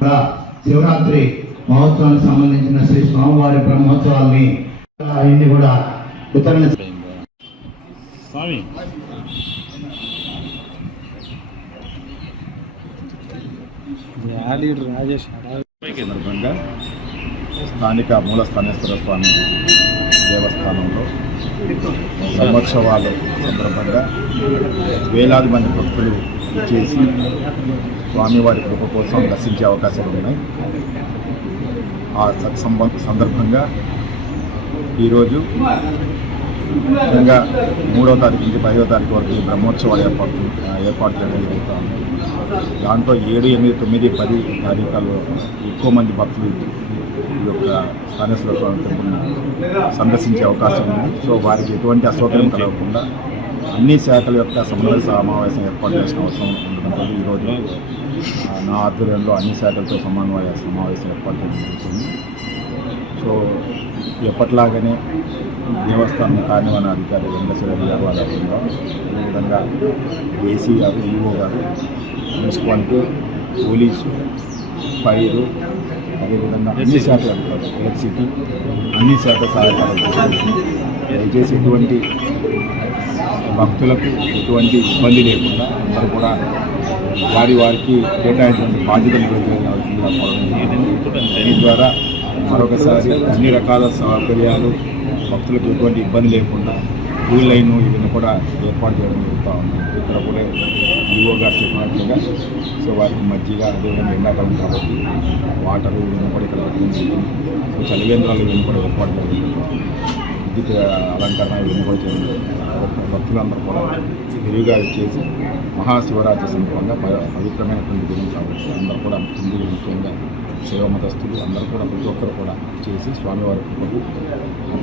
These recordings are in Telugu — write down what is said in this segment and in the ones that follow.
శివరాత్రి మహోత్సవానికి సంబంధించిన శ్రీ స్వామివారి బ్రహ్మోత్సవాల్ని అవన్నీ కూడా వితరణ సందర్భంగా స్థానిక మూలస్థానేశ్వర స్వామి దేవస్థానంలో బ్రహ్మోత్సవాలు సందర్భంగా వేలాది మంది భక్తులు చేసి స్వామివారి కృప కోసం దర్శించే అవకాశాలు ఉన్నాయి. ఆ సందర్భంగా ఈరోజు ముఖ్యంగా 3వ తారీఖు నుంచి 10వ తారీఖు వరకు ఈ బ్రహ్మోత్సవాలు ఏర్పాటు చేయడం జరుగుతుంది. దాంట్లో 7, 8, 9, 10 తారీఖుల్లో ఎక్కువ మంది భక్తులు ఈ యొక్క స్థానేశ్వర స్వామి టెంపుల్ని సందర్శించే అవకాశం ఉంది. సో వారికి ఎటువంటి అసౌకర్యం కలగకుండా అన్ని శాఖల యొక్క సమన్వయ సమావేశం ఏర్పాటు చేసిన అవసరం ఉండడంతో ఈరోజు నా ఆధ్వర్యంలో అన్ని శాఖలతో సమన్వయ సమావేశం ఏర్పాటు చేయడం జరుగుతుంది. సో ఎప్పట్లాగానే దేవస్థానం కార్యనిర్వహణ అధికారి వెంకటేశ్వర గారు ఆధ్వర్యంలో అదేవిధంగా ఏసీ గారు, ఈఓ గారు, మున్సిపాలిటీ, పోలీసు, ఫైరు, అదేవిధంగా అన్ని శాఖల అధికారులు, ఎలక్ట్రిసిటీ, అన్ని శాఖల సహాయకాలు దయచేసి ఎటువంటి భక్తులకు ఎటువంటి ఇబ్బంది లేకుండా అందరూ కూడా వారికి కేటాయించినటువంటి బాధ్యతలు నిర్వహించాల్సిందిగా కోరడం. దీని ద్వారా మరొకసారి అన్ని రకాల సౌకర్యాలు భక్తులకు ఎటువంటి ఇబ్బంది లేకుండా క్యూ లైన్ ఇవన్నీ కూడా ఏర్పాటు చేయడం జరుగుతూ ఉంది. ఇక్కడ కూడా ఈఓ గారు చెప్పినట్లుగా సో వారికి మజ్జిగ, అదేవిధంగా ఎండాకాలం కాబట్టి వాటరు ఇవన్నీ కూడా ఇక్కడ పెట్టడం జరిగింది. సో చలివేంద్రాలు ఇవన్నీ కూడా ఏర్పాటు చేయడం జరుగుతుంది. విద్యుత్ అలంకరణ ఇవన్నీ కూడా చేయడం జరుగుతుంది. భక్తులందరూ కూడా విరివిగా చేసి మహాశివరాత్రి సందర్భంగా పవిత్రమైనటువంటి దినం కాబట్టి అందరూ కూడా హిందువులు ముఖ్యంగా శైవ మతస్థులు అందరూ కూడా ప్రతి ఒక్కరు కూడా చేసి స్వామివారి కృపకు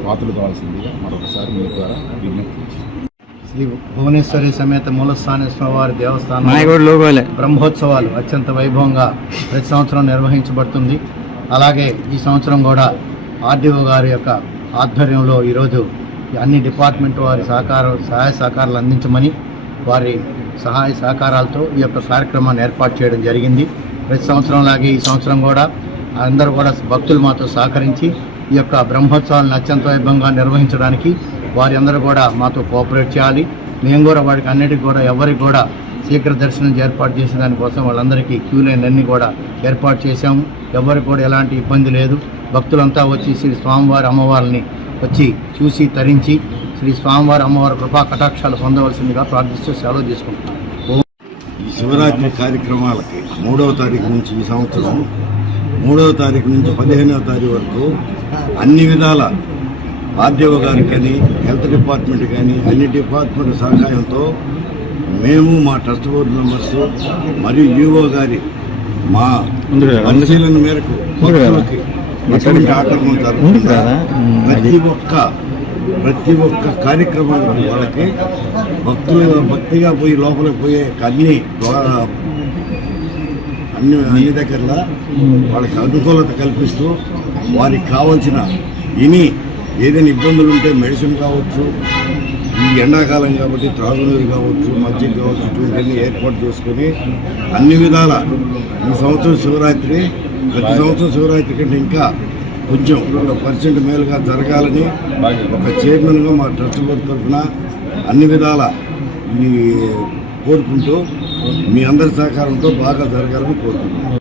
పాత్రలు కావాల్సిందిగా మరొకసారి మీ ద్వారా విజ్ఞప్తి. శ్రీ భువనేశ్వరి సమేత మూలస్థానేశ్వర వారి దేవస్థానం బ్రహ్మోత్సవాలు అత్యంత వైభవంగా ప్రతి సంవత్సరం నిర్వహించబడుతుంది. అలాగే ఈ సంవత్సరం కూడా ఆర్డీఓ గారి యొక్క ఆధ్వర్యంలో ఈరోజు అన్ని డిపార్ట్మెంట్ వారి సహాయ సహకారాలు అందించమని వారి సహాయ సహకారాలతో ఈ యొక్క కార్యక్రమాన్ని ఏర్పాటు చేయడం జరిగింది. ప్రతి సంవత్సరం లాగే ఈ సంవత్సరం కూడా అందరూ కూడా భక్తులు మాతో సహకరించి ఈ యొక్క బ్రహ్మోత్సవాలను అత్యంత వైభవంగా నిర్వహించడానికి వారి అందరూ కూడా మాతో కోఆపరేట్ చేయాలి. మేము కూడా వాడికి అన్నిటికీ కూడా ఎవరికి కూడా శీఘ్ర దర్శనం ఏర్పాటు చేసే దానికోసం వాళ్ళందరికీ క్యూ లైన్ అన్నీ కూడా ఏర్పాటు చేశాము. ఎవరికి కూడా ఎలాంటి ఇబ్బంది లేదు. భక్తులంతా వచ్చి శ్రీ స్వామివారి అమ్మవారిని వచ్చి చూసి తరించి శ్రీ స్వామివారి అమ్మవారి కృపా కటాక్షాలు పొందవలసిందిగా ప్రార్థిస్తూ సెలవు తీసుకుంటున్నాం. ఈ శివరాత్రి కార్యక్రమాలకి 3వ తారీఖు నుంచి ఈ సంవత్సరం 3వ తారీఖు నుంచి 15వ తారీఖు వరకు అన్ని విధాల ఆర్డీఓ గారికి కానీ, హెల్త్ డిపార్ట్మెంట్ కానీ అన్ని డిపార్ట్మెంట్ సహకారంతో మేము మా ట్రస్ట్ బోర్డు మెంబర్స్ మరియు ఈఓ గారి మా పరిశీలన మేరకు ఎటువంటి ఆటంకం జరుగుతుందా ప్రతి ఒక్క కార్యక్రమానికి వాళ్ళకి భక్తిగా పోయి లోపలికి పోయే అన్ని దగ్గరలా వాళ్ళకి అనుకూలత కల్పిస్తూ వారికి కావాల్సిన ఏదైనా ఇబ్బందులు ఉంటే మెడిసిన్ కావచ్చు, ఈ ఎండాకాలం కాబట్టి త్రాగునీరు కావచ్చు, మజ్జిగ కావచ్చు, ఇటువంటివన్నీ ఏర్పాటు చేసుకొని అన్ని విధాల ఈ సంవత్సరం శివరాత్రి ప్రతి సంవత్సరం శివరాత్రి కంటే ఇంకా కొంచెం 1% మేలుగా జరగాలని ఒక చైర్మన్గా మా ట్రస్ట్ బోర్డు తరఫున అన్ని విధాల కోరుకుంటూ మీ అందరి సహకారంతో బాగా జరగాలని కోరుకుంటున్నాం.